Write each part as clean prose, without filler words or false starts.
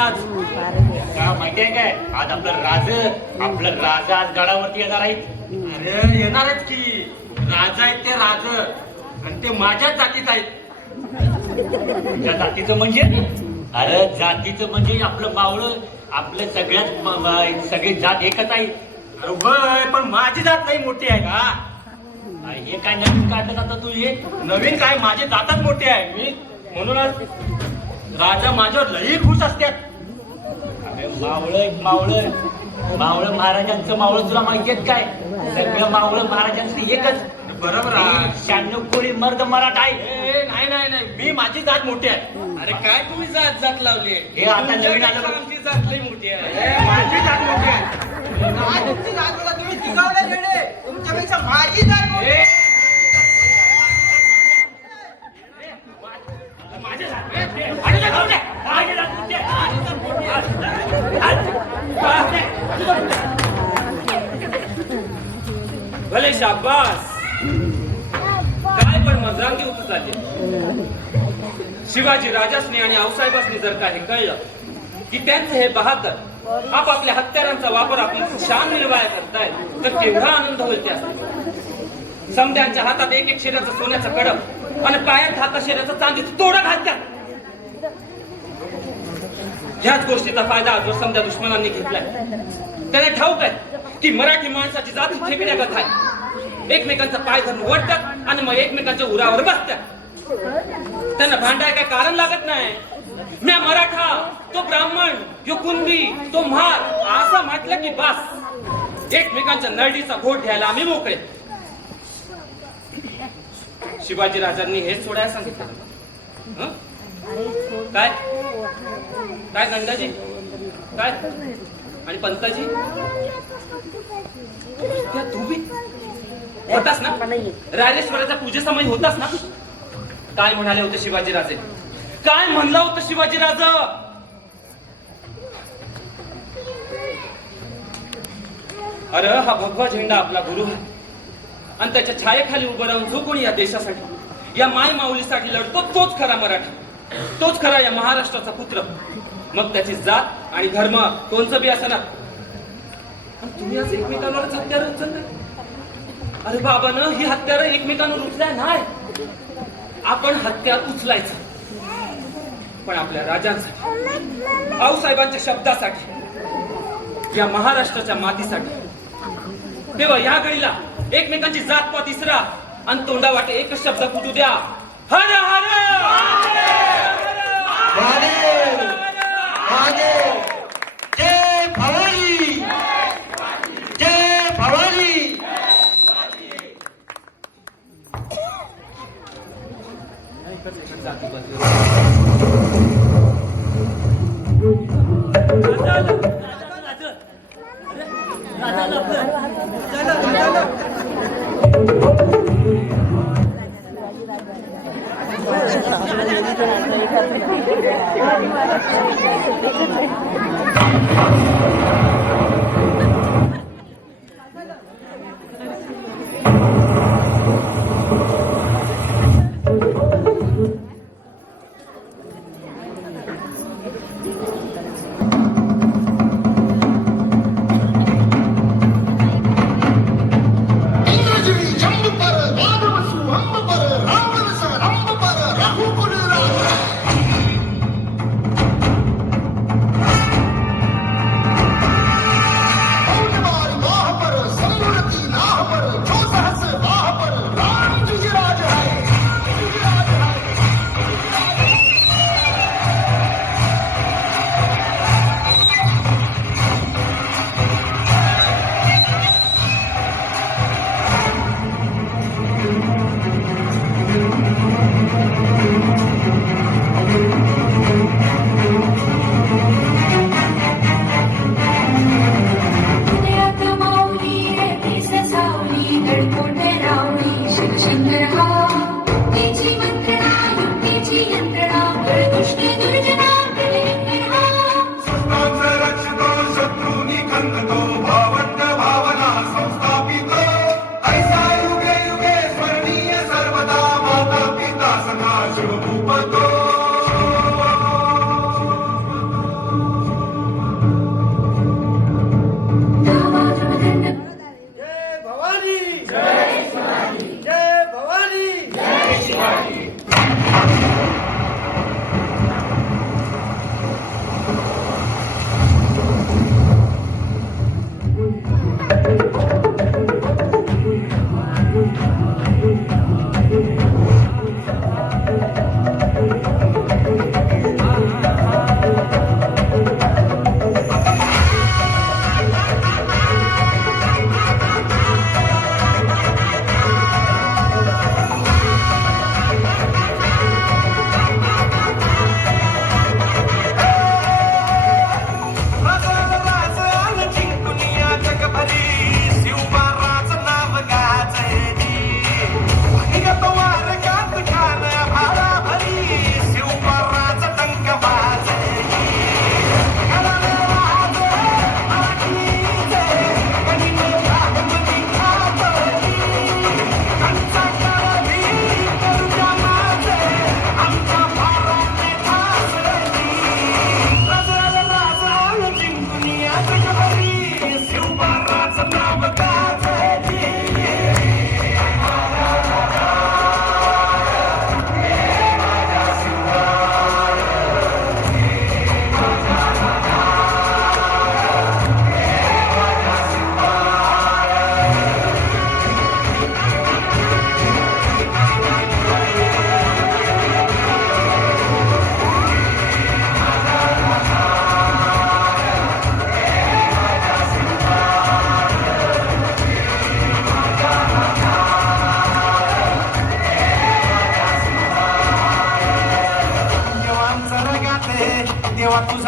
आज. का माहिती आहे काय, आज आपलं राजा आज गडावरती येणार आहे. अरे येणारच की, राजा आहेत ते राज, आणि ते माझ्याच जातीत आहेत. तुझ्या जातीचं म्हणजे? अरे जातीचं म्हणजे आपलं मावळं, आपलं सगळे जात एकच आहे. अरे होय, पण माझी जात नाही मोठी आहे का? हे काय नवीन काढलं जातं तू? हे नवीन काय, माझी जातच मोठी आहे. मी म्हणूनच राजा माझ्यावर लई खुश असतात. अरे मावळं महाराजांचं मावळं तुला माहिती आहे काय? सगळं मावळं महाराजांचं एकच. बरोबर आहे. 96 कोळी मर्द मराठा आहे. नाही, मी माझी जात मोठी आहे. अरे काय तुम्ही जात लावली? हे आता नवीन आलं बघ. आमची जात लई मोठी आहे. माझी जात मोठी आहे. काय तुमची जात बघा, तुम्ही दिगावले वेडे. तुमच्यापेक्षा माझी जात मोठी आहे. भले शाबास, काय पण मजांगी होत चालले. शिवाजी राजासनी आणि आऊसाहेबांनी जर काही कळलं की त्यांचं हे बहादर आपापल्या हत्यारांचा वापर आपली शान निर्वाया करतायत, तर केवढा आनंद होईल त्या. समद्यांच्या हातात एक शेऱ्याचं सोन्याचं कडप आणि पायात हातात शेऱ्याचं चांदीचं तोडा घालतात. ह्याच गोष्टीचा फायदा आजवर समजा दुश्मनांनी घेतलाय. त्यांना ठाऊक आहे की मराठी माणसाची जात फेकण्यागत आहे. एकमेकांचा पाय धरून ओढतात आणि मग एकमेकांच्या उरावर बसतात. त्यांना भांडाय काय कारण लागत नाही. म्या मराठा, तो ब्राह्मण, तो कुणबी, तो म्हार असं म्हटलं की बस, एकमेकांच्या नरडीचा घोट घ्यायला आम्ही मोकळे. शिवाजी राजांनी हेच सोडायला सांगितलं. काय काय गंडाजी, काय आणि पंताजी, त्या तू बी होतास ना? राजेश्वराचा पूजे समय होतास ना? काय म्हणाले होते शिवाजी राजे? काय म्हणलं होतं शिवाजी राजा? अरे हा भगवा झेंडा आपला गुरु आहे, आणि त्याच्या छायेखाली उभं राहून जो कोणी या देशासाठी, या माय माऊलीसाठी लढतो, तोच खरा मराठा, तोच खरा या महाराष्ट्राचा पुत्र. मग त्याची जात आणि धर्म कोणचं बी असना. तुम्ही आज एकमेकांवरच हत्यार उचलताय. अरे बाबानं ही हत्यार एकमेकांवर उचलाय नाही, आपण हत्यार उचलायचं. पण आपल्या राजांसाठी, आऊसाहेबांच्या शब्दासाठी, या महाराष्ट्राच्या मातीसाठी. तेव्हा या घडीला एकमेकांची जात पात इसरा आणि तोंडा वाटे एकच शब्द फुटू द्या, हर हर जय भवानी, जय भवानी.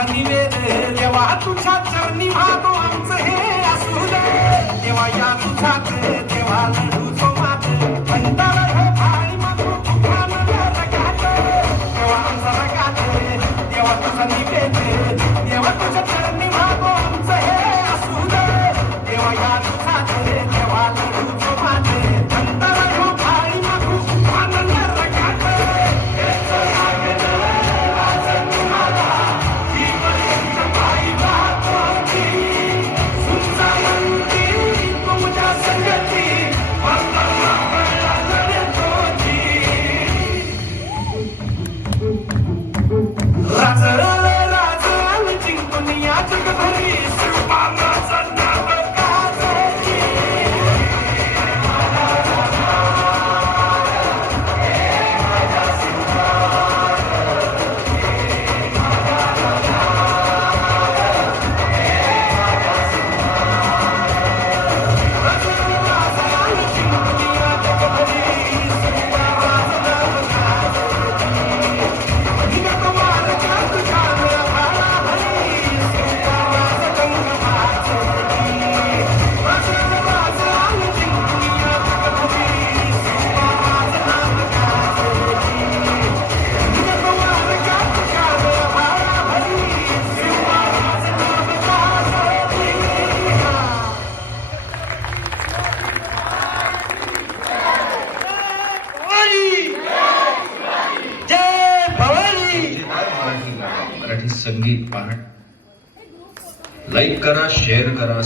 तुझा निवेद देवा तुझ्या चरणी मागो आमचं हे असू दे देवा या तुझाच देवा लढू तो मात म्हणताला हे भाळी मागो तुफान रगात देवा आमचा रगात देवा तुझा निवेद देवा तुझ्या चरणी मागो आमचं हे असू दे देवा या तुझाच देवा लढू तो मात म्हणताला हे भाळी मागो तुफान रगात मराठी संगीत पाहत लाईक करा, शेअर करा,